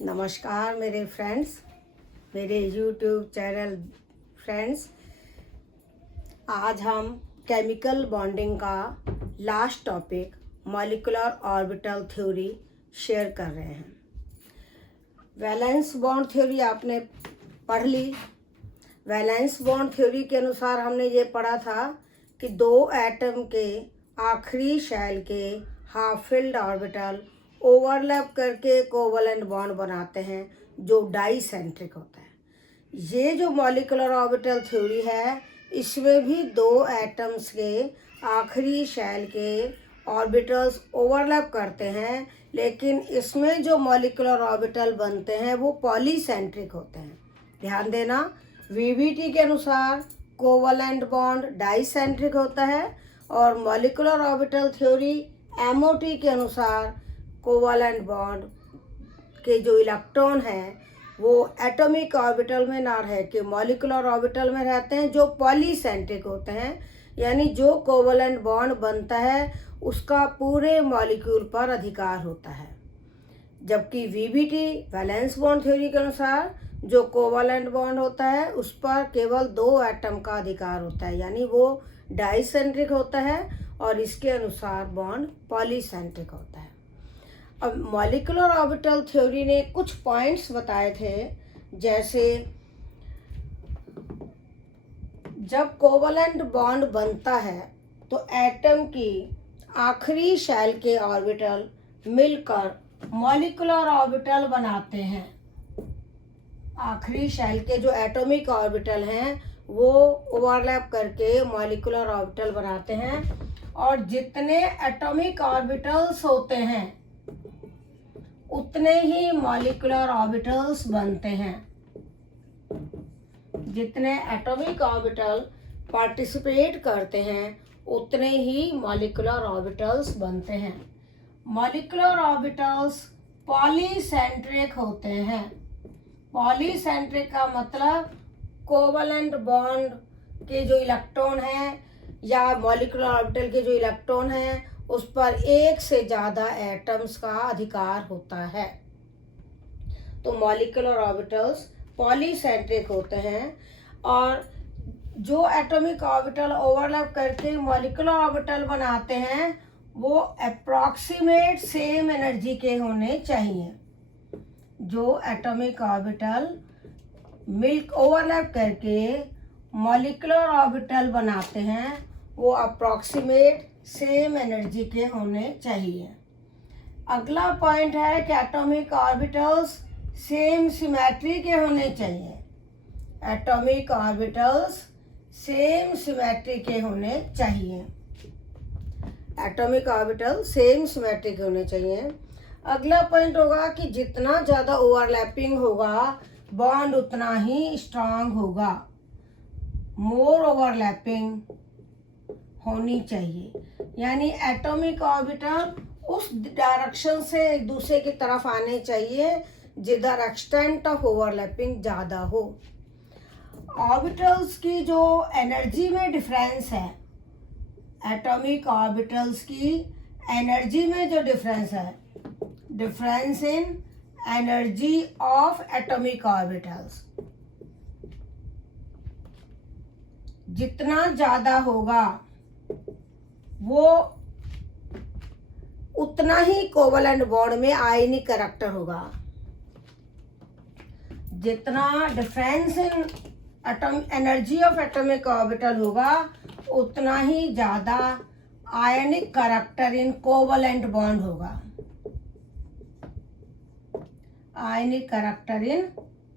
नमस्कार मेरे फ्रेंड्स, मेरे YouTube चैनल फ्रेंड्स। आज हम केमिकल बॉन्डिंग का last topic molecular orbital theory share कर रहे हैं। वैलेंस बॉन्ड थ्योरी आपने पढ़ ली। वैलेंस बॉन्ड थ्योरी के अनुसार हमने ये पढ़ा था कि दो एटम के आखिरी शेल के हाफ फिल्ड ऑर्बिटल ओवरलैप करके कोवलेंट बॉन्ड बनाते हैं जो डाइसेंट्रिक होता है। ये जो मॉलिक्यूलर ऑर्बिटल थ्योरी है, इसमें भी दो एटम्स के आखिरी शेल के ऑर्बिटल्स ओवरलैप करते हैं, लेकिन इसमें जो मॉलिक्यूलर ऑर्बिटल बनते हैं वो पॉलीसेंट्रिक होते हैं। ध्यान देना, वीवीटी के अनुसार कोवलेंट बॉन्ड डाइसेंट्रिक होता है और मॉलिक्यूलर ऑर्बिटल थ्योरी एमओटी के अनुसार कोवलेंट बॉन्ड के जो इलेक्ट्रॉन हैं वो एटॉमिक ऑर्बिटल में ना रह के मॉलिक्यूलर ऑर्बिटल में रहते हैं जो पॉलीसेंट्रिक होते हैं। यानी जो कोवलेंट बॉन्ड बनता है उसका पूरे मॉलिक्यूल पर अधिकार होता है, जबकि वीबीटी वैलेंस बॉन्ड थ्योरी के अनुसार जो कोवलेंट बॉन्ड होता है उस पर केवल दो एटम का अधिकार होता है, यानी वो डाइसेंट्रिक होता है और इसके अनुसार बॉन्ड पॉलीसेंट्रिक होता है। अब मॉलिक्यूलर ऑर्बिटल थ्योरी ने कुछ पॉइंट्स बताए थे, जैसे जब कोवलेंट बॉन्ड बनता है तो एटम की आखिरी शेल के ऑर्बिटल मिलकर मॉलिक्यूलर ऑर्बिटल बनाते हैं। आखिरी शेल के जो एटॉमिक ऑर्बिटल हैं वो ओवरलैप करके मॉलिक्यूलर ऑर्बिटल बनाते हैं, और जितने एटॉमिक ऑर्बिटल्स होते हैं उतने ही मॉलिक्यूलर ऑर्बिटल्स बनते हैं। जितने एटॉमिक ऑर्बिटल पार्टिसिपेट करते हैं उतने ही मॉलिक्यूलर ऑर्बिटल्स बनते हैं। मॉलिक्यूलर ऑर्बिटल्स पॉलीसेंट्रिक होते हैं। पॉलीसेंट्रिक का मतलब कोवलेंट बॉन्ड के जो इलेक्ट्रॉन हैं या मॉलिक्यूलर ऑर्बिटल के जो इलेक्ट्रॉन हैं उस पर एक से ज़्यादा एटम्स का अधिकार होता है। तो मॉलिक्यूलर ऑर्बिटल्स पॉलीसेंट्रिक होते हैं, और जो एटॉमिक ऑर्बिटल ओवरलैप करके मॉलिक्यूलर ऑर्बिटल बनाते हैं वो अप्रॉक्सीमेट सेम एनर्जी के होने चाहिए। जो एटॉमिक ऑर्बिटल ओवरलैप करके मॉलिक्यूलर ऑर्बिटल बनाते हैं वो अप्रॉक्सीमेट सेम एनर्जी के होने चाहिए। अगला पॉइंट है कि एटॉमिक ऑर्बिटल्स सेम सिमेट्री के होने चाहिए। एटॉमिक ऑर्बिटल्स सेम सिमेट्री के होने चाहिए। एटॉमिक ऑर्बिटल सेम सिमेट्री के होने चाहिए। अगला पॉइंट होगा कि जितना ज़्यादा ओवरलैपिंग होगा बॉन्ड उतना ही स्ट्रांग होगा। मोर ओवरलैपिंग होनी चाहिए, यानी एटॉमिक ऑर्बिटल उस डायरेक्शन से एक दूसरे की तरफ आने चाहिए जिधर एक्सटेंट ऑफ ओवरलैपिंग ज़्यादा हो। ऑर्बिटल्स की जो एनर्जी में डिफरेंस है, एटॉमिक ऑर्बिटल्स की एनर्जी में जो डिफरेंस है, difference in energy of atomic orbitals, जितना ज़्यादा होगा वो उतना ही कोवलेंट बॉन्ड में आयनिक करैक्टर होगा। जितना difference in energy of atomic orbital होगा उतना ही ज़्यादा ionic character in covalent bond होगा। Ionic character in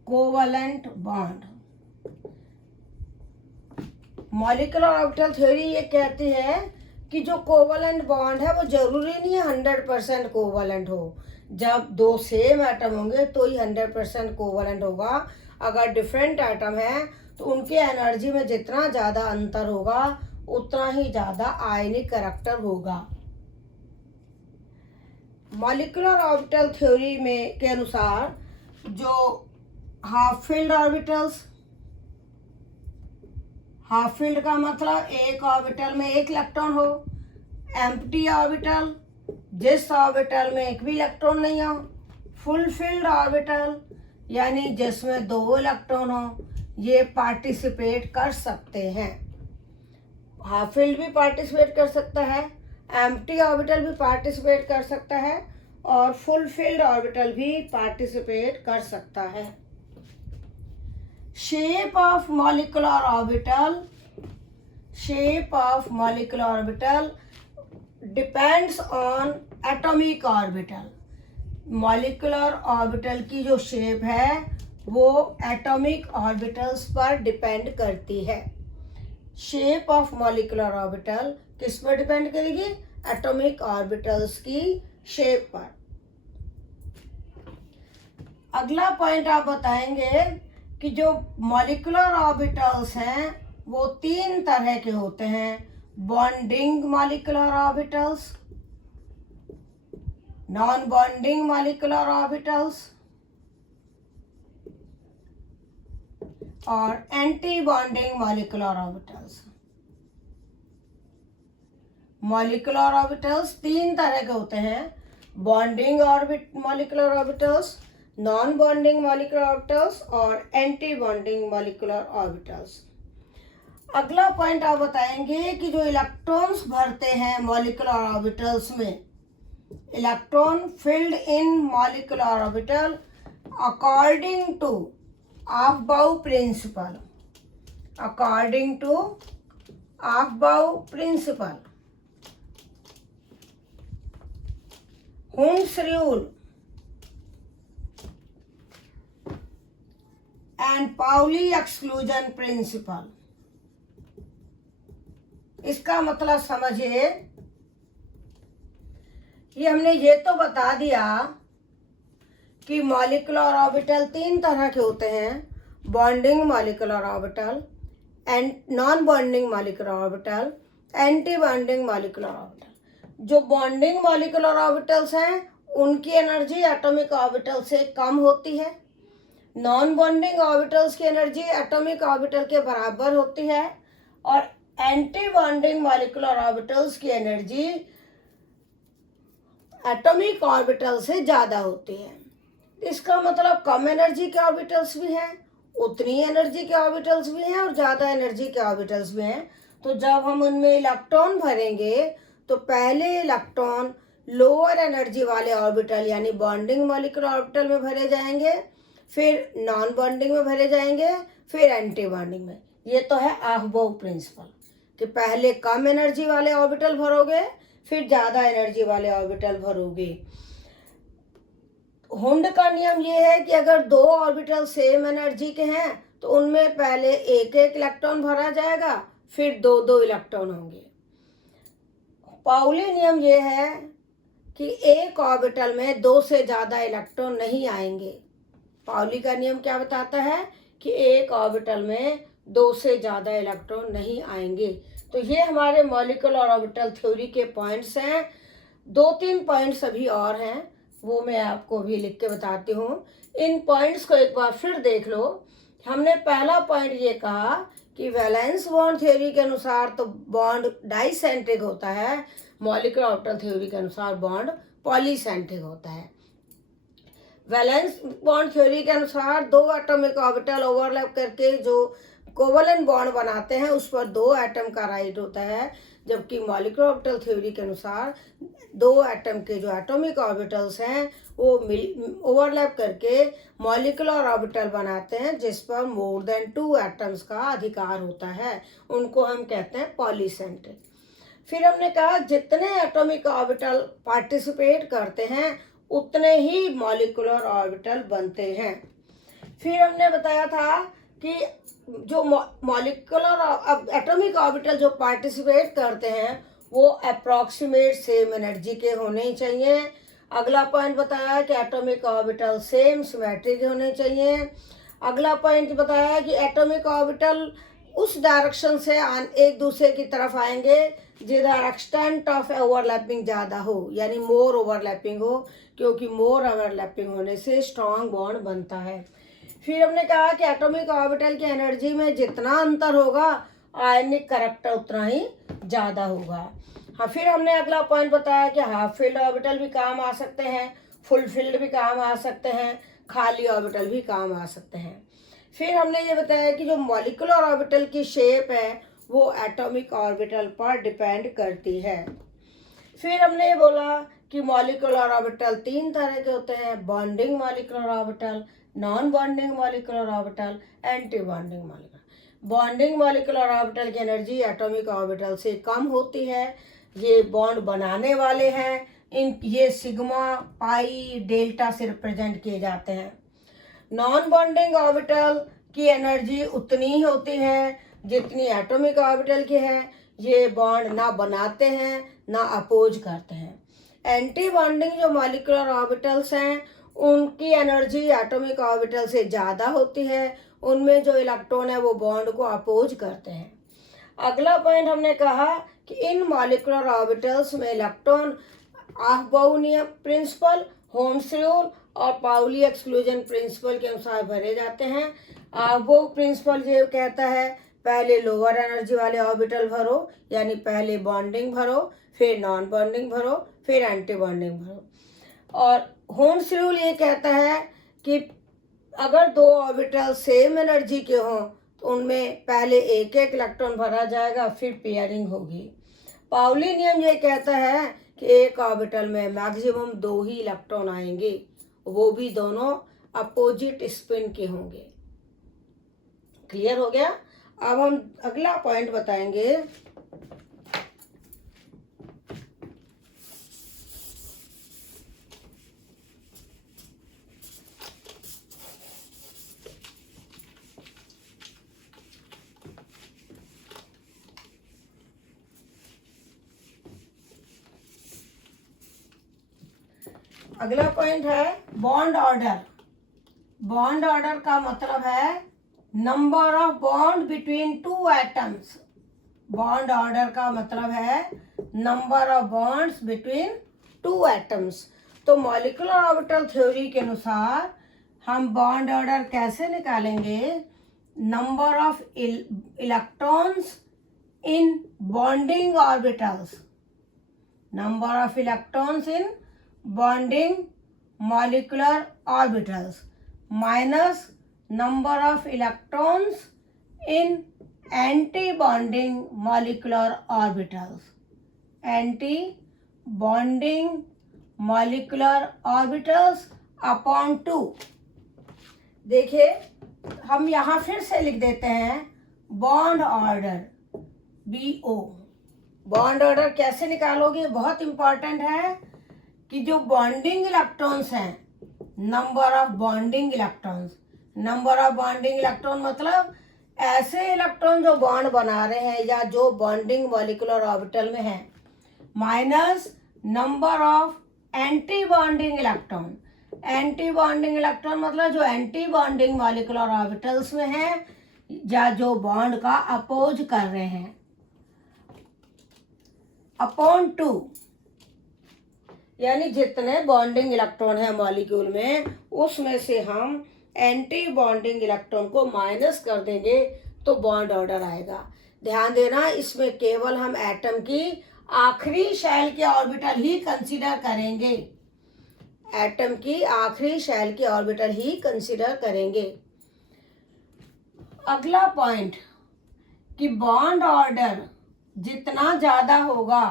covalent bond. Molecular orbital theory ये कहती है कि जो कोवलेंट बॉन्ड है वो जरूरी नहीं है 100% कोवलेंट हो। जब दो सेम एटम होंगे तो ही 100% कोवलेंट होगा। अगर डिफरेंट एटम है तो उनके एनर्जी में जितना ज़्यादा अंतर होगा उतना ही ज़्यादा आयनिक करैक्टर होगा। मॉलिक्यूलर ऑर्बिटल थ्योरी में के अनुसार जो half filled orbitals, half field का मतलब एक ऑर्बिटल में एक इलेक्ट्रॉन हो। एम्प्टी ऑर्बिटल जिस ऑर्बिटल में एक भी इलेक्ट्रॉन नहीं हो। फुलफिल्ड ऑर्बिटल यानी जिसमें 2 इलेक्ट्रॉन हो, ये पार्टिसिपेट कर सकते हैं। हाफ फिल्ड भी पार्टिसिपेट कर सकता है, एम्प्टी ऑर्बिटल भी पार्टिसिपेट कर सकता है और फुलफिल्ड ऑर्बिटल भी पार्टिसिपेट कर सकता है। Shape of molecular orbital, shape of molecular orbital depends on atomic orbital. Molecular orbital की जो शेप है वो एटॉमिक ऑर्बिटल्स पर डिपेंड करती है। शेप ऑफ मॉलिक्यूलर ऑर्बिटल किस पर डिपेंड करेगी? एटॉमिक ऑर्बिटल्स की शेप पर। अगला पॉइंट आप बताएंगे कि जो मॉलिक्यूलर ऑर्बिटल्स हैं वो 3 तरह के होते हैं। Bonding molecular orbitals, non bonding molecular orbitals और anti bonding molecular orbitals. Molecular orbitals 3 तरह के होते हैं। Bonding molecular orbitals, non bonding molecular orbitals और एंटी बॉन्डिंग मॉलिक्यूलर ऑर्बिटल्स। अगला पॉइंट आप बताएंगे कि जो इलेक्ट्रॉन्स भरते हैं मॉलिक्यूलर ऑर्बिटल्स में, electron filled in molecular orbital according to aufbau principle, according to aufbau principle, Hund's rule and Pauli exclusion principle. इसका मतलब समझिए, ये हमने ये तो बता दिया कि मॉलिक्यूलर ऑर्बिटल 3 तरह के होते हैं। Bonding molecular orbital, and non bonding molecular orbital, anti bonding molecular orbital. जो बॉन्डिंग मॉलिक्यूलर ऑर्बिटल्स हैं उनकी एनर्जी एटॉमिक ऑर्बिटल से कम होती है। नॉन बॉन्डिंग ऑर्बिटल्स की एनर्जी एटॉमिक ऑर्बिटल के बराबर होती है और एंटी बॉन्डिंग मॉलिक्यूलर ऑर्बिटल्स की एनर्जी एटॉमिक ऑर्बिटल से ज़्यादा होती है। इसका मतलब कम एनर्जी के ऑर्बिटल्स भी हैं, उतनी एनर्जी के ऑर्बिटल्स भी हैं और ज़्यादा एनर्जी के ऑर्बिटल्स भी हैं। तो जब हम उनमें इलेक्ट्रॉन भरेंगे तो पहले इलेक्ट्रॉन लोअर एनर्जी वाले ऑर्बिटल यानी बॉन्डिंग मॉलिक्यूलर ऑर्बिटल में भरे जाएंगे, फिर नॉन बॉन्डिंग में भरे जाएंगे, फिर एंटी बॉन्डिंग में। ये तो है ऑफ-बाउ प्रिंसिपल कि पहले कम एनर्जी वाले ऑर्बिटल भरोगे, फिर ज़्यादा एनर्जी वाले ऑर्बिटल भरोगे। हुंड का नियम ये है कि अगर 2 ऑर्बिटल सेम एनर्जी के हैं तो उनमें पहले एक इलेक्ट्रॉन भरा जाएगा, फिर 2 इलेक्ट्रॉन होंगे। पाउली नियम ये है कि एक ऑर्बिटल में 2 से ज़्यादा इलेक्ट्रॉन नहीं आएंगे। पाउली का नियम क्या बताता है कि एक ऑर्बिटल में 2 से ज़्यादा इलेक्ट्रॉन नहीं आएंगे। तो ये हमारे मॉलिक्यूलर ऑर्बिटल थ्योरी के पॉइंट्स हैं। 2-3 पॉइंट्स अभी और हैं, वो मैं आपको भी लिख के बताती हूँ। इन पॉइंट्स को एक बार फिर देख लो। हमने पहला पॉइंट ये कहा कि वैलेंस बॉन्ड थ्योरी के अनुसार तो बॉन्ड डाइसेंट्रिक होता है, मॉलिक्यूलर ऑर्बिटल थ्योरी के अनुसार बॉन्ड पॉलीसेंट्रिक होता है। वैलेंस बॉन्ड थ्योरी के अनुसार 2 एटॉमिक ऑर्बिटल ओवरलैप करके जो कोवलेंट बॉन्ड बनाते हैं उस पर 2 एटम का राइट होता है, जबकि मॉलिक्यूलर ऑर्बिटल थ्योरी के अनुसार 2 एटम के जो एटॉमिक ऑर्बिटल्स हैं वो ओवरलैप करके मॉलिक्यूलर ऑर्बिटल बनाते हैं जिस पर मोर देन 2 एटम्स का अधिकार होता है। उनको हम कहते हैं पॉलीसेंट्रिक। फिर हमने कहा जितने एटॉमिक ऑर्बिटल पार्टिसिपेट करते हैं उतने ही मॉलिक्यूलर ऑर्बिटल बनते हैं। फिर हमने बताया था कि जो मॉलिक्यूलर एटॉमिक ऑर्बिटल जो पार्टिसिपेट करते हैं वो अप्रॉक्सीमेट सेम एनर्जी के होने चाहिए। अगला पॉइंट बताया कि एटॉमिक ऑर्बिटल सेम सिमेट्रिक होने चाहिए। अगला पॉइंट बताया कि एटॉमिक ऑर्बिटल उस डायरेक्शन से एक दूसरे की तरफ आएंगे जिधर एक्सटेंट ऑफ ओवरलैपिंग ज़्यादा हो, यानी मोर ओवरलैपिंग हो, क्योंकि मोर ओवरलैपिंग होने से स्ट्रॉन्ग बॉन्ड बनता है। फिर हमने कहा कि एटॉमिक ऑर्बिटल की एनर्जी में जितना अंतर होगा आयनिक करैक्टर उतना ही ज़्यादा होगा। हाँ, फिर हमने अगला पॉइंट बताया कि हाफ फील्ड ऑर्बिटल भी काम आ सकते हैं, फुलफिल्ड भी काम आ सकते हैं, खाली ऑर्बिटल भी काम आ सकते हैं। फिर हमने ये बताया कि जो मॉलिक्यूलर ऑर्बिटल की शेप है वो एटॉमिक ऑर्बिटल पर डिपेंड करती है। फिर हमने ये बोला कि मॉलिक्यूलर ऑर्बिटल 3 तरह के होते हैं, bonding molecular orbital, non bonding molecular orbital, anti bonding molecular. Bonding molecular orbital की एनर्जी एटॉमिक ऑर्बिटल से कम होती है, ये बॉन्ड बनाने वाले हैं, ये सिग्मा, पाई, डेल्टा से रिप्रेजेंट किए जाते हैं। नॉन बॉन्डिंग ऑर्बिटल की एनर्जी उतनी ही होती है जितनी एटॉमिक ऑर्बिटल की है, ये बॉन्ड ना बनाते हैं ना अपोज करते हैं। एंटी बॉन्डिंग जो मॉलिक्यूलर ऑर्बिटल्स हैं उनकी एनर्जी एटॉमिक ऑर्बिटल से ज़्यादा होती है, उनमें जो इलेक्ट्रॉन है वो बॉन्ड को अपोज करते हैं। अगला पॉइंट हमने कहा कि इन मॉलिक्यूलर ऑर्बिटल्स में इलेक्ट्रॉन आहबाउ नियम प्रिंसिपल, होम्स रूल और पाउली एक्सक्लूजन प्रिंसिपल के अनुसार भरे जाते हैं। आहबाउ प्रिंसिपल ये कहता है पहले लोअर एनर्जी वाले ऑर्बिटल भरो, यानी पहले बॉन्डिंग भरो, फिर नॉन बॉन्डिंग भरो, फिर एंटी बॉन्डिंग भरो। और होम्स रूल ये कहता है कि अगर 2 ऑर्बिटल सेम एनर्जी के हों तो उनमें पहले एक एक इलेक्ट्रॉन भरा जाएगा, फिर पेयरिंग होगी। पाउली नियम ये कहता है कि एक ऑर्बिटल में मैक्सिमम 2 ही इलेक्ट्रॉन आएंगे, वो भी दोनों अपोजिट स्पिन के होंगे। क्लियर हो गया? अब हम अगला पॉइंट बताएंगे। अगला पॉइंट है बॉन्ड ऑर्डर। बॉन्ड ऑर्डर का मतलब है number of bond between 2 atoms. Bond order का मतलब है number of bonds between 2 atoms. तो मॉलिक्यूलर ऑर्बिटल थ्योरी के अनुसार हम बॉन्ड ऑर्डर कैसे निकालेंगे? Number of electrons in bonding orbitals, number of electrons in bonding molecular orbitals minus number of electrons in anti bonding molecular orbitals, anti bonding molecular orbitals upon 2। देखिए हम यहाँ फिर से लिख देते हैं bond order, BO। Bond order कैसे निकालोगे? बहुत इंपॉर्टेंट है कि जो बॉन्डिंग इलेक्ट्रॉन्स हैं, number of bonding electrons, number of bonding electron मतलब ऐसे इलेक्ट्रॉन जो बॉन्ड बना रहे हैं या जो बॉन्डिंग मॉलिक्यूलर ऑर्बिटल में है, minus number of anti bonding electron. Anti bonding electron मतलब जो एंटी बॉन्डिंग मॉलिक्यूलर ऑर्बिटल्स में है या जो बॉन्ड का अपोज कर रहे हैं, अपॉन 2। यानी जितने बॉन्डिंग इलेक्ट्रॉन है मॉलिक्यूल में उसमें से हम एंटी बॉन्डिंग इलेक्ट्रॉन को माइनस कर देंगे तो बॉन्ड ऑर्डर आएगा। ध्यान देना, इसमें केवल हम एटम की आखिरी शेल के ऑर्बिटल ही कंसीडर करेंगे, एटम की आखिरी शेल के ऑर्बिटल ही कंसीडर करेंगे। अगला पॉइंट कि बॉन्ड ऑर्डर जितना ज़्यादा होगा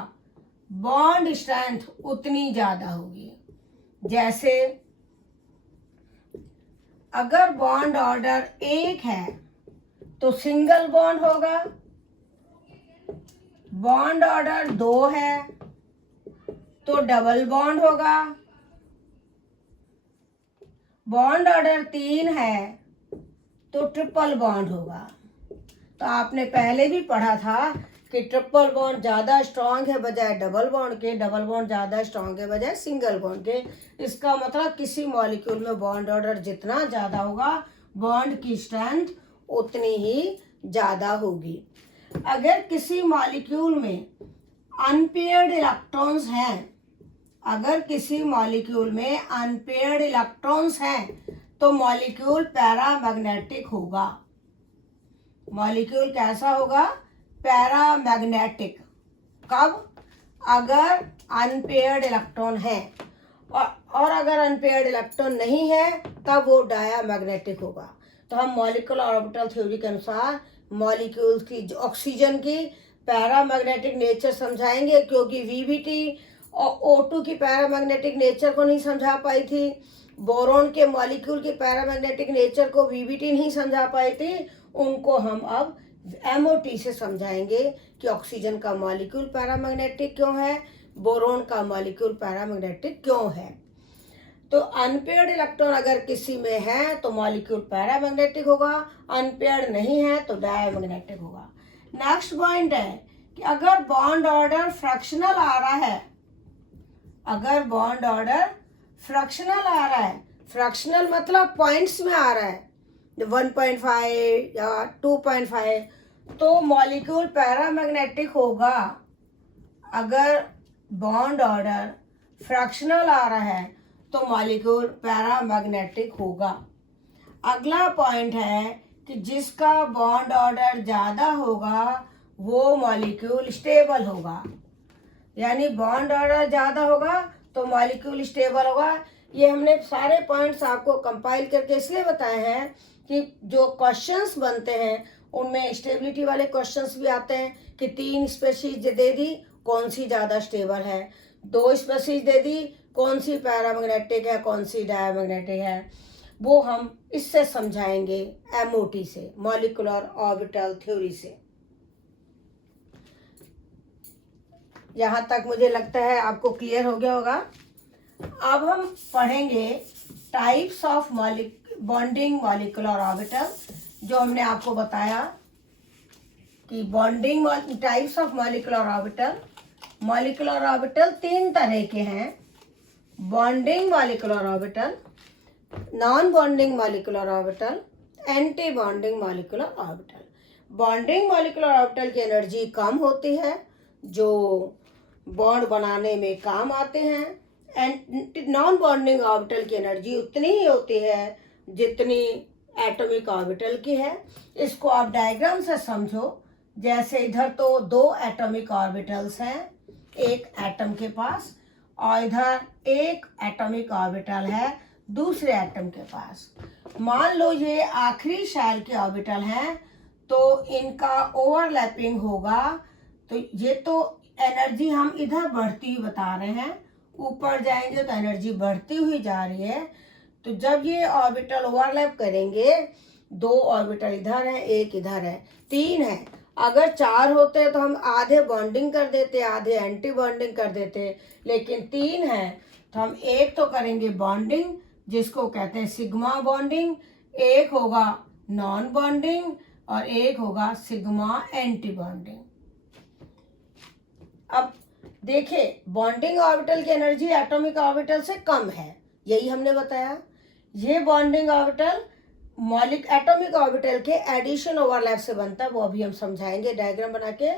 बॉन्ड स्ट्रेंथ उतनी ज़्यादा होगी। जैसे अगर बॉन्ड ऑर्डर 1 है तो सिंगल बॉन्ड होगा, बॉन्ड ऑर्डर 2 है तो डबल बॉन्ड होगा, बॉन्ड ऑर्डर 3 है तो ट्रिपल बॉन्ड होगा। तो आपने पहले भी पढ़ा था कि ट्रिपल बॉन्ड ज़्यादा स्ट्रांग है बजाय डबल बॉन्ड के, डबल बॉन्ड ज़्यादा स्ट्रांग है बजाय सिंगल बॉन्ड के। इसका मतलब किसी मॉलिक्यूल में बॉन्ड ऑर्डर जितना ज़्यादा होगा बॉन्ड की स्ट्रेंथ उतनी ही ज़्यादा होगी। अगर किसी मॉलिक्यूल में अनपेयर्ड इलेक्ट्रॉन्स हैं, अगर किसी मॉलिक्यूल में अनपेयर्ड इलेक्ट्रॉन्स हैं तो मॉलिक्यूल पैरामैग्नेटिक होगा। मॉलिक्यूल कैसा होगा? पैरामैग्नेटिक। कब? अगर अनपेयर्ड इलेक्ट्रॉन है। और अगर अनपेयर्ड इलेक्ट्रॉन नहीं है तब वो डायामैग्नेटिक होगा। तो हम मॉलिक्यूलर ऑर्बिटल थ्योरी के अनुसार मॉलिक्यूल्स की, ऑक्सीजन की पैरामैग्नेटिक नेचर समझाएंगे, क्योंकि वीबीटी और O2 की पैरामैग्नेटिक नेचर को नहीं समझा पाई थी। बोरोन के मॉलिक्यूल की पैरामैग्नेटिक नेचर को वीबीटी नहीं समझा पाई थी। उनको हम अब MOT से समझाएंगे कि ऑक्सीजन का मॉलिक्यूल पैरामैग्नेटिक क्यों है, बोरोन का मॉलिक्यूल पैरामैग्नेटिक क्यों है। तो अनपेयर्ड इलेक्ट्रॉन अगर किसी में है तो मॉलिक्यूल पैरामैग्नेटिक होगा, अनपेयर्ड नहीं है तो डायमैग्नेटिक होगा। नेक्स्ट पॉइंट है कि अगर बॉन्ड ऑर्डर फ्रैक्शनल आ रहा है, अगर बॉन्ड ऑर्डर फ्रैक्शनल आ रहा है, फ्रैक्शनल मतलब पॉइंट्स में आ रहा है 1.5 या 2.5, तो मॉलिक्यूल पैरामैग्नेटिक होगा। अगर बॉन्ड ऑर्डर फ्रैक्शनल आ रहा है तो मॉलिक्यूल पैरामैग्नेटिक होगा। अगला पॉइंट है कि जिसका बॉन्ड ऑर्डर ज़्यादा होगा वो मॉलिक्यूल स्टेबल होगा, यानी बॉन्ड ऑर्डर ज़्यादा होगा तो मॉलिक्यूल स्टेबल होगा। ये हमने सारे पॉइंट्स आपको कंपाइल करके इसलिए बताए हैं कि जो क्वेश्चंस बनते हैं उनमें स्टेबिलिटी वाले क्वेश्चंस भी आते हैं कि 3 स्पेशीज दे दी, कौन सी ज़्यादा स्टेबल है, 2 स्पेशीज दे दी, कौन सी पैरामैग्नेटिक है, कौन सी डायमैग्नेटिक है, वो हम इससे समझाएंगे MOT से, मॉलिक्यूलर ऑर्बिटल थ्योरी से। यहाँ तक मुझे लगता है आपको क्लियर हो गया होगा। अब हम पढ़ेंगे types of bonding molecular orbital, जो हमने आपको बताया कि bonding types of molecular orbital. Molecular orbital 3 तरह के हैं, bonding molecular orbital, non bonding molecular orbital, anti bonding molecular orbital. Bonding molecular orbital की एनर्जी कम होती है, जो बॉन्ड बनाने में काम आते हैं। एंड नॉन बॉन्डिंग ऑर्बिटल की एनर्जी उतनी ही होती है जितनी एटॉमिक ऑर्बिटल की है। इसको आप डायग्राम से समझो, जैसे इधर तो 2 एटॉमिक ऑर्बिटल्स हैं एक एटम के पास, और इधर एक एटॉमिक ऑर्बिटल है दूसरे एटम के पास। मान लो ये आखिरी शेल के ऑर्बिटल हैं तो इनका ओवरलैपिंग होगा, तो ये तो एनर्जी हम इधर बढ़ती हुई बता रहे हैं, ऊपर जाएंगे तो एनर्जी बढ़ती हुई जा रही है। तो जब ये ऑर्बिटल ओवरलैप करेंगे, 2 ऑर्बिटल इधर है, एक इधर है, 3 है। अगर 4 होते तो हम आधे बॉन्डिंग कर देते, आधे एंटी बॉन्डिंग कर देते, लेकिन 3 है तो हम एक तो करेंगे बॉन्डिंग, जिसको कहते हैं सिग्मा बॉन्डिंग, एक होगा नॉन बॉन्डिंग और एक होगा सिग्मा एंटी बॉन्डिंग। अब देखिए, बॉन्डिंग ऑर्बिटल की एनर्जी एटॉमिक ऑर्बिटल से कम है, यही हमने बताया। ये बॉन्डिंग ऑर्बिटल एटॉमिक ऑर्बिटल के एडिशन ओवरलैप से बनता है, वो अभी हम समझाएंगे डायग्राम बना के।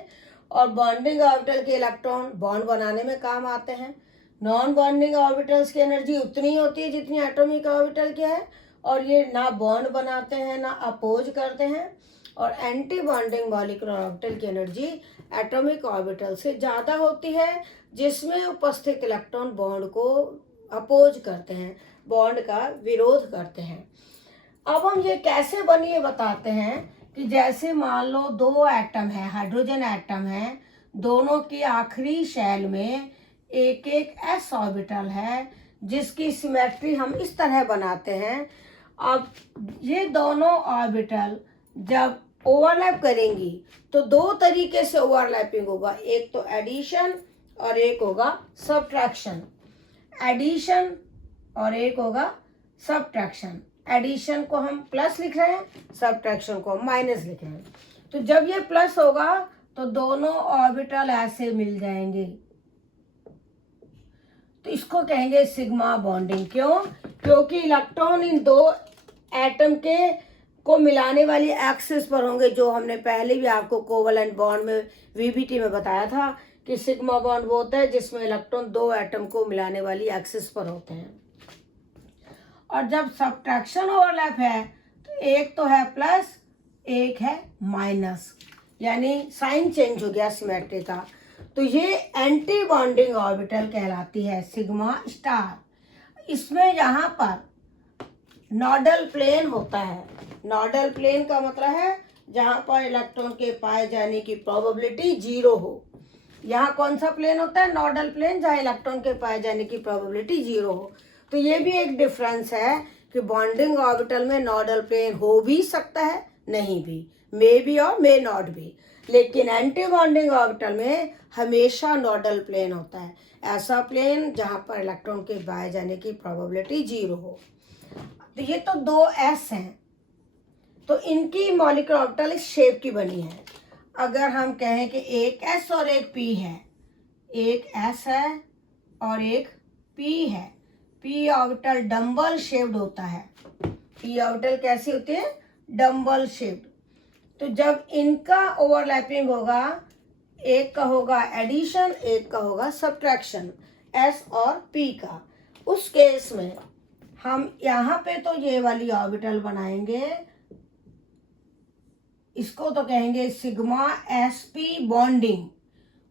और बॉन्डिंग ऑर्बिटल के इलेक्ट्रॉन बॉन्ड बनाने में काम आते हैं। नॉन बॉन्डिंग ऑर्बिटल्स की एनर्जी उतनी होती है जितनी एटॉमिक ऑर्बिटल की है, और ये ना बॉन्ड बनाते हैं ना अपोज करते हैं। और एंटी बॉन्डिंग मॉलिक्यूलर ऑर्बिटल की एनर्जी एटॉमिक ऑर्बिटल से ज़्यादा होती है, जिसमें उपस्थित इलेक्ट्रॉन बॉन्ड को अपोज करते हैं, बॉन्ड का विरोध करते हैं। अब हम ये कैसे बनी ये बताते हैं कि जैसे मान लो 2 एटम है, हाइड्रोजन एटम है, दोनों की आखिरी शेल में एक एक s ऑर्बिटल है, जिसकी सिमेट्री हम इस तरह बनाते हैं। अब ये दोनों ऑर्बिटल जब ओवरलैप करेंगी तो 2 तरीके से ओवरलैपिंग होगा, एक तो एडिशन और एक होगा सब्ट्रैक्शन। एडिशन और एक होगा सब्ट्रैक्शन। एडिशन को हम प्लस लिख रहे हैं, सब्ट्रैक्शन को हम माइनस लिख रहे हैं। तो जब ये प्लस होगा तो दोनों ऑर्बिटल ऐसे मिल जाएंगे, तो इसको कहेंगे सिग्मा बॉन्डिंग। क्यों? क्योंकि इलेक्ट्रॉन इन 2 एटम के को मिलाने वाली एक्सिस पर होंगे, जो हमने पहले भी आपको कोवलेंट बॉन्ड में वीबीटी में बताया था कि सिग्मा बॉन्ड वो होता है जिसमें इलेक्ट्रॉन 2 एटम को मिलाने वाली एक्सिस पर होते हैं। और जब सब्ट्रैक्शन ओवरलैप है तो एक तो है प्लस, एक है माइनस, यानी साइन चेंज हो गया सिमेट्री का। तो ये एंटी बॉन्डिंग ऑर्बिटल कहलाती है सिग्मा स्टार। इसमें यहाँ पर नोडल प्लेन होता है। नोडल प्लेन का मतलब है जहाँ पर इलेक्ट्रॉन के पाए जाने की प्रोबेबिलिटी 0 हो। यहाँ कौन सा प्लेन होता है? नोडल प्लेन, जहाँ इलेक्ट्रॉन के पाए जाने की प्रोबेबिलिटी 0 हो। तो ये भी एक डिफरेंस है कि बॉन्डिंग ऑर्बिटल में नोडल प्लेन हो भी सकता है, नहीं भी, मे बी और मे नॉट भी, लेकिन एंटी बॉन्डिंग ऑर्बिटल में हमेशा नोडल प्लेन होता है, ऐसा प्लेन जहाँ पर इलेक्ट्रॉन के पाए जाने की प्रोबेबिलिटी 0 हो। तो ये तो 2 S हैं, तो इनकी मॉलिक्यूलर ऑर्बिटल इस शेप की बनी है। अगर हम कहें कि एक S और एक P है, एक S है और एक P है, P ऑर्बिटल डम्बल शेप्ड होता है। P ऑर्बिटल कैसी होती है? Dumbbell shaped. तो जब इनका ओवरलैपिंग होगा, एक का होगा एडिशन, एक का होगा सब्ट्रैक्शन, S और P का, उस केस में हम यहाँ पे तो ये वाली ऑर्बिटल बनाएंगे, इसको तो कहेंगे सिग्मा sp बॉन्डिंग।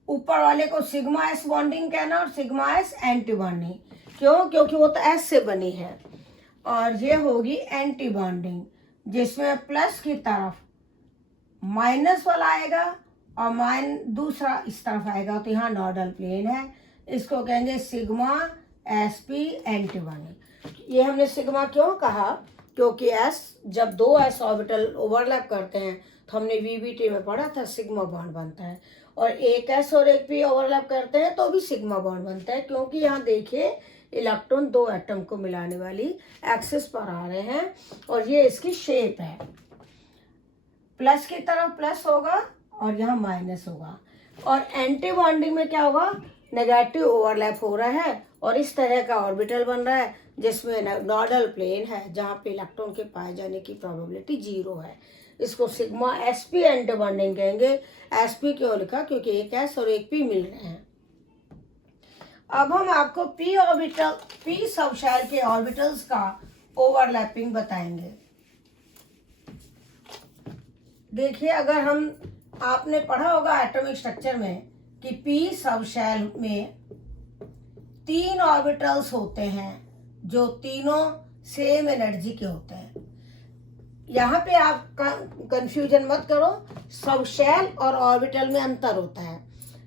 ऊपर वाले को सिग्मा s बॉन्डिंग कहना और सिग्मा s एंटी बॉन्डिंग। क्यों? क्योंकि वो तो S से बनी है। और ये होगी एंटी बॉन्डिंग, जिसमें प्लस की तरफ माइनस वाला आएगा और दूसरा इस तरफ आएगा, तो यहाँ नोडल प्लेन है, इसको कहेंगे सिग्मा sp एंटी बॉन्डिंग। ये हमने सिग्मा क्यों कहा? क्योंकि S, जब 2 S ऑर्बिटल ओवरलैप करते हैं तो हमने VBT में पढ़ा था सिग्मा बॉन्ड बनता है, और एक S और एक P ओवरलैप करते हैं तो भी सिग्मा बॉन्ड बनता है, क्योंकि यहाँ देखिए इलेक्ट्रॉन 2 एटम को मिलाने वाली एक्सिस पर आ रहे हैं और ये इसकी शेप है। प्लस की तरफ प्लस होगा और यहाँ माइनस होगा। और एंटी बॉन्डिंग में क्या होगा? नेगेटिव ओवरलैप हो रहा है और इस तरह का ऑर्बिटल बन रहा है जिसमें नोडल प्लेन है, जहाँ पे इलेक्ट्रॉन के पाए जाने की प्रोबेबिलिटी 0 है। इसको सिग्मा sp एंटी बॉन्डिंग कहेंगे। sp क्यों लिखा? क्योंकि एक S और एक P मिल रहे हैं। अब हम आपको p ऑर्बिटल, p सबशेल के ऑर्बिटल्स का ओवरलैपिंग बताएंगे। देखिए, अगर हम, आपने पढ़ा होगा एटॉमिक स्ट्रक्चर में कि p सबशेल में 3 ऑर्बिटल्स होते हैं जो तीनों सेम एनर्जी के होते हैं। यहाँ पे आप कंफ्यूजन मत करो, सबशेल और ऑर्बिटल में अंतर होता है।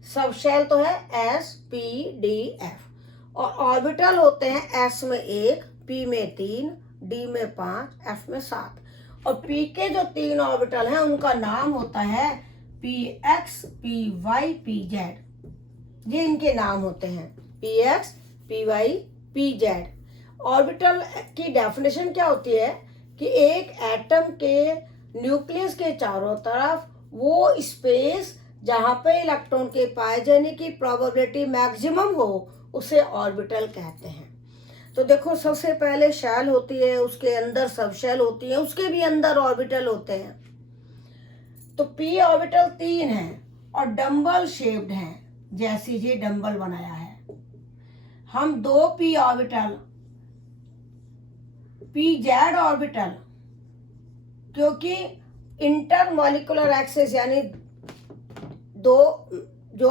सबशेल तो है S P D F और ऑर्बिटल होते हैं S में 1, P में 3, D में 5, F में 7। और P के जो 3 ऑर्बिटल हैं उनका नाम होता है PX, PY, PZ। ये इनके नाम होते हैं, PX, PY, PZ। ऑर्बिटल की डेफिनेशन क्या होती है कि एक एटम के न्यूक्लियस के चारों तरफ वो स्पेस जहाँ पे इलेक्ट्रॉन के पाए जाने की प्रोबेबिलिटी मैक्सिमम हो, उसे ऑर्बिटल कहते हैं। तो देखो, सबसे पहले शेल होती है, उसके अंदर सब शेल होती है, उसके भी अंदर ऑर्बिटल होते हैं। तो p ऑर्बिटल 3 है और डम्बल शेप्ड हैं, जैसे ये डम्बल बनाया है। हम 2 p ऑर्बिटल, pz ऑर्बिटल, क्योंकि इंटरमॉलिक्यूलर एक्सिस यानी दो, जो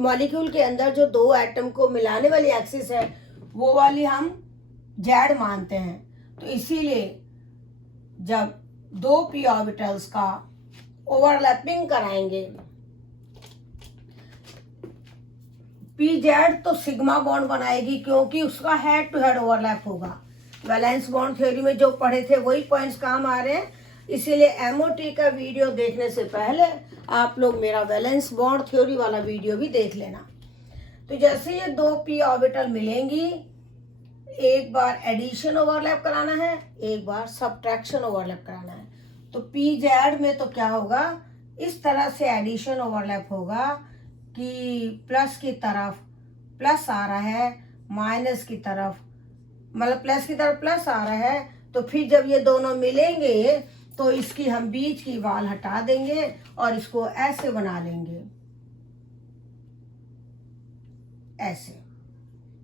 मॉलिक्यूल के अंदर जो 2 एटम को मिलाने वाली एक्सिस है वो वाली हम z मानते हैं। तो इसीलिए जब 2 p ऑर्बिटल्स का ओवरलैपिंग कराएंगे, pz तो सिग्मा बॉन्ड बनाएगी क्योंकि उसका हेड टू हेड ओवरलैप होगा। वैलेंस बॉन्ड थ्योरी में जो पढ़े थे वही पॉइंट्स काम आ रहे हैं, इसीलिए MOT का वीडियो देखने से पहले आप लोग मेरा वैलेंस बॉन्ड थ्योरी वाला वीडियो भी देख लेना। तो जैसे ये 2 p ऑर्बिटल मिलेंगी, एक बार एडिशन ओवरलैप कराना है, एक बार सब्ट्रैक्शन ओवरलैप कराना है। तो pz में तो क्या होगा, इस तरह से एडिशन ओवरलैप होगा कि प्लस की तरफ प्लस आ रहा है, माइनस की तरफ, मतलब प्लस की तरफ प्लस आ रहा है, तो फिर जब ये दोनों मिलेंगे तो इसकी हम बीच की वाल हटा देंगे और इसको ऐसे बना लेंगे, ऐसे।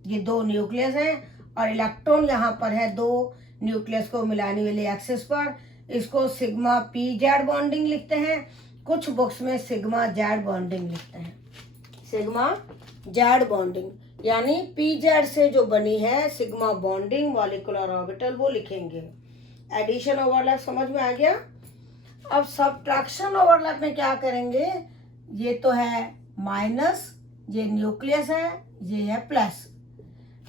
ये 2 न्यूक्लियस हैं और इलेक्ट्रॉन यहाँ पर है 2 न्यूक्लियस को मिलाने वाली एक्सिस पर। इसको सिग्मा pz बॉन्डिंग लिखते हैं, कुछ बुक्स में सिग्मा z बॉन्डिंग लिखते हैं, सिग्मा z बॉन्डिंग। यानी पीजेड से जो बनी है सिग्मा बॉन्डिंग मॉलिक्यूलर ऑर्बिटल वो लिखेंगे। एडिशन ओवरलैप समझ में आ गया। अब सब्ट्रैक्शन ओवरलैप में क्या करेंगे, ये तो है माइनस, ये न्यूक्लियस है, ये है प्लस,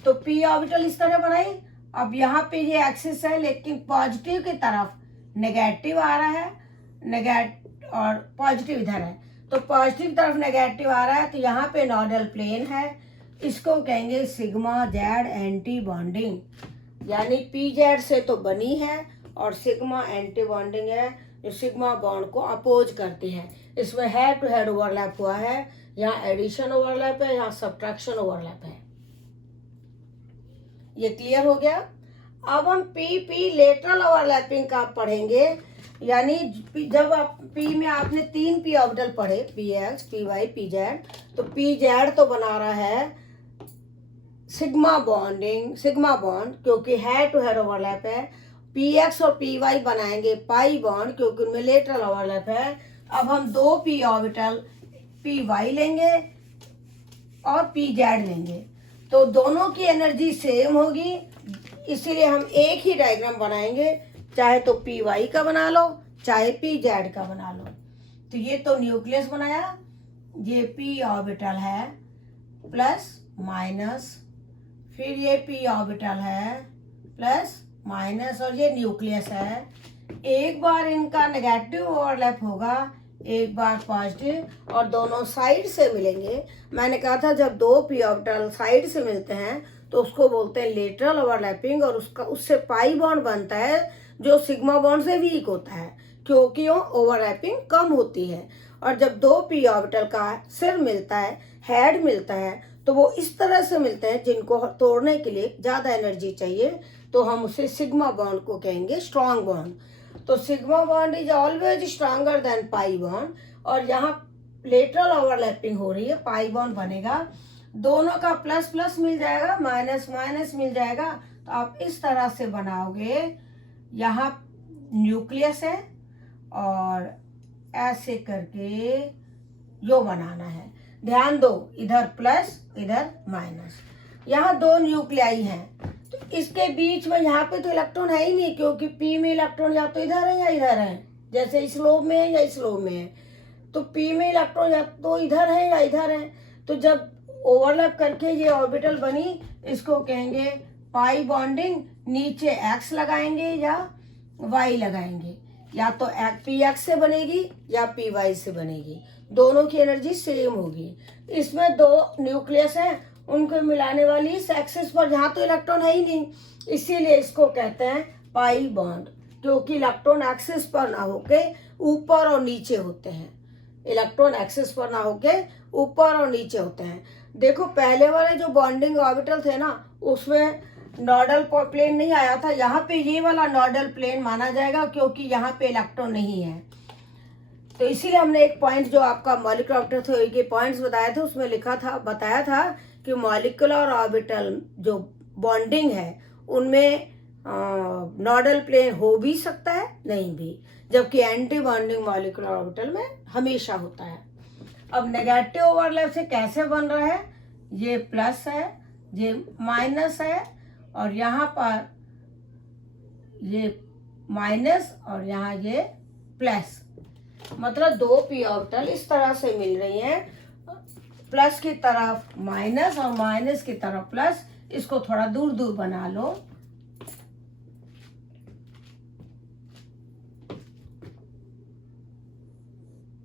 तो पी ऑर्बिटल इस तरह बनाई। अब यहाँ पे ये एक्सिस है लेकिन पॉजिटिव की तरफ नेगेटिव आ रहा है, नेगेटिव और पॉजिटिव इधर है, तो पॉजिटिव तरफ नेगेटिव आ रहा है, तो यहाँ पे नोडल प्लेन है, इसको कहेंगे सिग्मा जेड एंटी बॉन्डिंग। यानी पी जेड से तो बनी है और सिग्मा एंटी बॉन्डिंग है, जो सिग्मा बॉन्ड को अपोज करती है। इसमें हेड टू हेड ओवरलैप हुआ है, यहाँ एडिशन ओवरलैप है, यहाँ सब्ट्रैक्शन ओवरलैप है। ये क्लियर हो गया। अब हम पी पी लेटरल ओवरलैपिंग का पढ़ेंगे। यानी जब आप पी में आपने 3 पी ऑर्बिटल पढ़े, p x, p y, p z, तो पी जेड तो बना रहा है सिग्मा बॉन्ड क्योंकि हेड टू हेड ओवरलैप है। पी एक्स और पी वाई बनाएंगे पाई बॉन्ड क्योंकि उनमें लेटरल ओवरलैप है। अब हम 2 पी ऑर्बिटल पी वाई लेंगे और पी जेड लेंगे, तो दोनों की एनर्जी सेम होगी, इसीलिए हम एक ही डायग्राम बनाएंगे, चाहे तो पी वाई का बना लो चाहे पी जेड का बना लो। तो ये तो न्यूक्लियस बनाया, ये पी ऑर्बिटल है प्लस माइनस, फिर ये पी ऑर्बिटल है प्लस माइनस, और ये न्यूक्लियस है। एक बार इनका नेगेटिव ओवरलैप होगा, एक बार पॉजिटिव, और दोनों साइड से मिलेंगे। मैंने कहा था जब 2 पी ऑर्बिटल साइड से मिलते हैं तो उसको बोलते हैं लेटरल ओवरलैपिंग, और उससे पाई बॉन्ड बनता है जो सिग्मा बॉन्ड से वीक होता है क्योंकि वो ओवरलैपिंग कम होती है। और जब 2 पी ऑर्बिटल का सिर मिलता है, हेड मिलता है, तो वो इस तरह से मिलते हैं जिनको तोड़ने के लिए ज़्यादा एनर्जी चाहिए, तो हम उसे सिग्मा बॉन्ड को कहेंगे स्ट्रॉन्ग बॉन्ड। तो sigma bond is always stronger than pi bond, और यहाँ लेटरल ओवरलैपिंग हो रही है, पाई बॉन्ड बनेगा, दोनों का प्लस प्लस मिल जाएगा, माइनस माइनस मिल जाएगा, तो आप इस तरह से बनाओगे। यहाँ न्यूक्लियस है और ऐसे करके यो बनाना है। ध्यान दो, इधर प्लस इधर माइनस, यहाँ 2 न्यूक्लियाई हैं, तो इसके बीच में यहाँ पे तो इलेक्ट्रॉन है ही नहीं क्योंकि पी में इलेक्ट्रॉन या तो इधर है या इधर है, जैसे इस लोब में है या इस लोब में है, तो पी में इलेक्ट्रॉन या तो इधर है या इधर है। तो जब ओवरलैप करके ये ऑर्बिटल बनी, इसको कहेंगे पाई बॉन्डिंग। नीचे एक्स लगाएंगे या वाई लगाएंगे, या तो पी एक्स से बनेगी या पी वाई से बनेगी, दोनों की एनर्जी सेम होगी। इसमें 2 न्यूक्लियस हैं, उनको मिलाने वाली इस एक्सिस पर यहाँ तो इलेक्ट्रॉन है ही नहीं, इसीलिए इसको कहते हैं पाई बॉन्ड, क्योंकि इलेक्ट्रॉन एक्सिस पर ना होके ऊपर और नीचे होते हैं। इलेक्ट्रॉन एक्सिस पर ना होके ऊपर और नीचे होते हैं। देखो पहले वाले जो बॉन्डिंग ऑर्बिटल थे ना, उसमें नोडल प्लेन नहीं आया था, यहाँ पे ये वाला नोडल प्लेन माना जाएगा क्योंकि यहाँ पे इलेक्ट्रॉन नहीं है। तो इसीलिए हमने एक पॉइंट जो आपका मॉलिक्यूलर ऑर्बिटल थ्योरी के पॉइंट्स बताए थे उसमें बताया था कि मॉलिक्यूलर ऑर्बिटल जो बॉन्डिंग है उनमें नोडल प्लेन हो भी सकता है, नहीं भी, जबकि एंटी बॉन्डिंग मॉलिक्यूलर ऑर्बिटल में हमेशा होता है। अब नेगेटिव ओवरलैप से कैसे बन रहा है, ये प्लस है, ये माइनस है, और यहाँ पर ये माइनस और यहाँ ये प्लस, मतलब 2 पी ऑर्बिटल इस तरह से मिल रही हैं, प्लस की तरफ माइनस और माइनस की तरफ प्लस। इसको थोड़ा दूर दूर बना लो,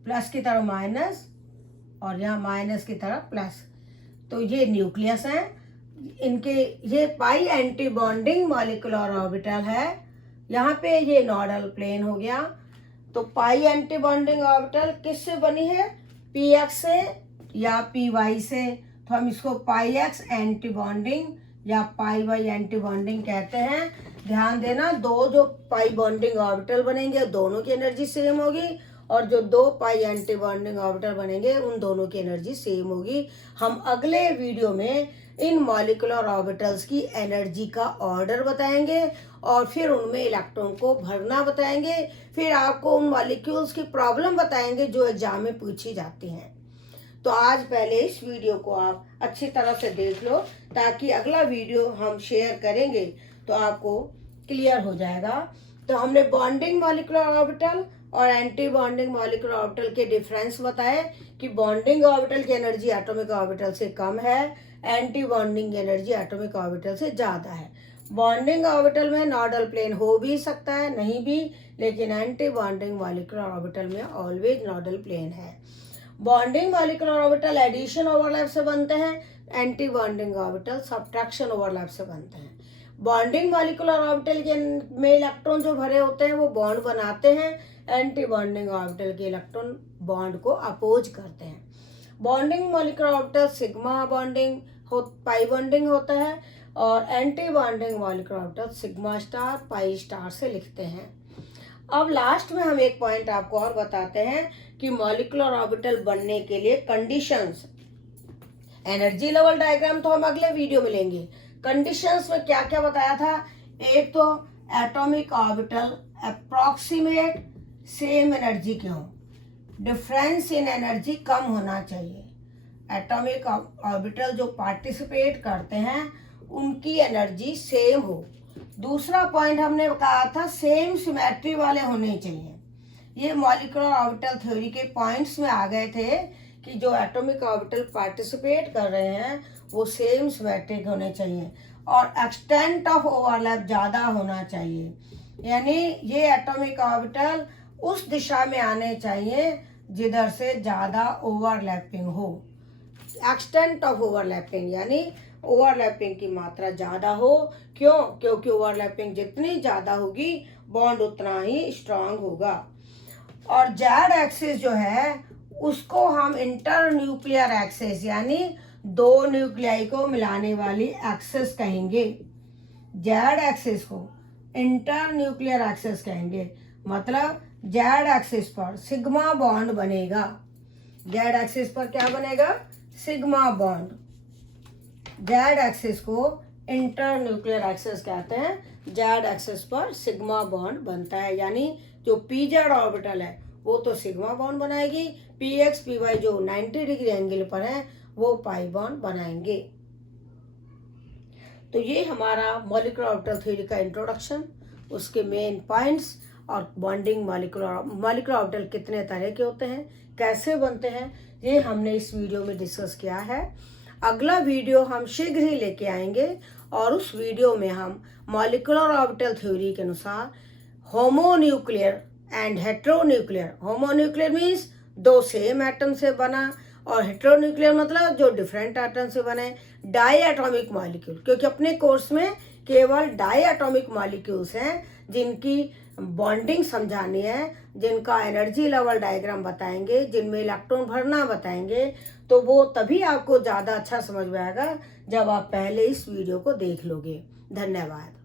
प्लस की तरफ माइनस और यहाँ माइनस की तरफ प्लस, तो ये न्यूक्लियस है, इनके ये पाई एंटी बॉन्डिंग मॉलिक्यूलर ऑर्बिटल है। यहाँ पे ये नोडल प्लेन हो गया। तो पाई एंटी बॉन्डिंग ऑर्बिटल किससे बनी है, पी एक्स से या पी वाई से, तो हम इसको पाई एक्स एंटी बॉन्डिंग या पाई वाई एंटी बॉन्डिंग कहते हैं। ध्यान देना, 2 जो पाई बॉन्डिंग ऑर्बिटल बनेंगे दोनों की एनर्जी सेम होगी, और जो 2 पाई एंटी बॉन्डिंग ऑर्बिटल बनेंगे उन दोनों की एनर्जी सेम होगी। हम अगले वीडियो में इन मॉलिक्यूलर ऑर्बिटल्स की एनर्जी का ऑर्डर बताएंगे और फिर उनमें इलेक्ट्रॉन को भरना बताएंगे, फिर आपको उन मॉलिक्यूल्स की प्रॉब्लम बताएंगे जो एग्जाम में पूछी जाती हैं। तो आज पहले इस वीडियो को आप अच्छी तरह से देख लो, ताकि अगला वीडियो हम शेयर करेंगे तो आपको क्लियर हो जाएगा। तो हमने बॉन्डिंग मॉलिक्यूलर ऑर्बिटल और एंटी बॉन्डिंग मॉलिक्यूलर ऑर्बिटल के डिफरेंस बताए कि बॉन्डिंग ऑर्बिटल की एनर्जी एटॉमिक ऑर्बिटल से कम है, anti bonding energy atomic orbital से ज़्यादा है। बॉन्डिंग ऑर्बिटल में नोडल प्लेन हो भी सकता है, नहीं भी, लेकिन एंटी बॉन्डिंग मॉलिक्यूलर ऑर्बिटल में ऑलवेज नोडल प्लेन है। Bonding molecular orbital addition overlap से बनते हैं, anti bonding orbital subtraction overlap से बनते हैं। बॉन्डिंग मॉलिक्यूलर ऑर्बिटल के में इलेक्ट्रॉन जो भरे होते हैं वो बॉन्ड बनाते हैं, एंटी बॉन्डिंग ऑर्बिटल के इलेक्ट्रॉन बॉन्ड को अपोज करते हैं। Bonding molecular orbital sigma bonding pi bonding होता है, और anti bonding molecular orbital sigma star pi star से लिखते हैं। अब लास्ट में हम एक पॉइंट आपको और बताते हैं कि मॉलिक्यूलर ऑर्बिटल बनने के लिए कंडीशंस, एनर्जी लेवल डायग्राम तो हम अगले वीडियो में लेंगे। कंडीशंस में क्या क्या बताया था, एक तो atomic orbital approximate same energy के हों, डिफरेंस इन एनर्जी कम होना चाहिए। एटॉमिक ऑर्बिटल जो पार्टिसिपेट करते हैं उनकी एनर्जी सेम हो। दूसरा पॉइंट हमने कहा था सेम सिमेट्री वाले होने चाहिए। ये मॉलिक्यूलर ऑर्बिटल थ्योरी के पॉइंट्स में आ गए थे कि जो एटॉमिक ऑर्बिटल पार्टिसिपेट कर रहे हैं वो सेम सिमेट्रिक होने चाहिए, और एक्सटेंट ऑफ ओवरलैप ज़्यादा होना चाहिए। यानी ये एटॉमिक ऑर्बिटल उस दिशा में आने चाहिए जिधर से ज़्यादा ओवरलैपिंग हो। एक्सटेंट ऑफ ओवरलैपिंग यानी ओवरलैपिंग की मात्रा ज़्यादा हो। क्यों? क्योंकि ओवरलैपिंग जितनी ज़्यादा होगी बॉन्ड उतना ही स्ट्रांग होगा। और जेड एक्सिस जो है उसको हम इंटर न्यूक्लियर एक्सिस यानी दो न्यूक्लियाई को मिलाने वाली एक्सिस कहेंगे। जेड एक्सिस को इंटर न्यूक्लियर एक्सिस कहेंगे, मतलब जेड एक्सिस पर सिग्मा बॉन्ड बनेगा। जेड एक्सिस पर क्या बनेगा? Sigma bond. जेड एक्सिस को इंटर न्यूक्लियर एक्सिस कहते हैं। जेड एक्सिस पर सिग्मा बॉन्ड बनता है, यानी जो पी जेड ऑर्बिटल है वो तो सिग्मा बॉन्ड बनाएगी, पी एक्स पी वाई जो 90 डिग्री एंगल पर है वो पाई बॉन्ड बनाएंगे। तो ये हमारा मॉलिक्यूलर ऑर्बिटल थ्योरी का इंट्रोडक्शन, उसके मेन पॉइंट्स, और बॉन्डिंग मॉलिक्यूलर ऑर्बिटल कितने तरह के होते हैं, कैसे बनते हैं, ये हमने इस वीडियो में डिस्कस किया है। अगला वीडियो हम शीघ्र ही लेके आएंगे, और उस वीडियो में हम मॉलिक्यूलर ऑर्बिटल थ्योरी के अनुसार homonuclear and heteronuclear, homonuclear means दो सेम एटम से बना, और हेट्रोन्यूक्लियर मतलब जो डिफरेंट एटम से बने, डाई एटॉमिक मॉलिक्यूल, क्योंकि अपने कोर्स में केवल डाई एटॉमिक मॉलिक्यूल्स हैं जिनकी बॉन्डिंग समझानी है, जिनका एनर्जी लेवल डायग्राम बताएंगे, जिनमें इलेक्ट्रॉन भरना बताएंगे। तो वो तभी आपको ज़्यादा अच्छा समझ में आएगा जब आप पहले इस वीडियो को देख लोगे। धन्यवाद।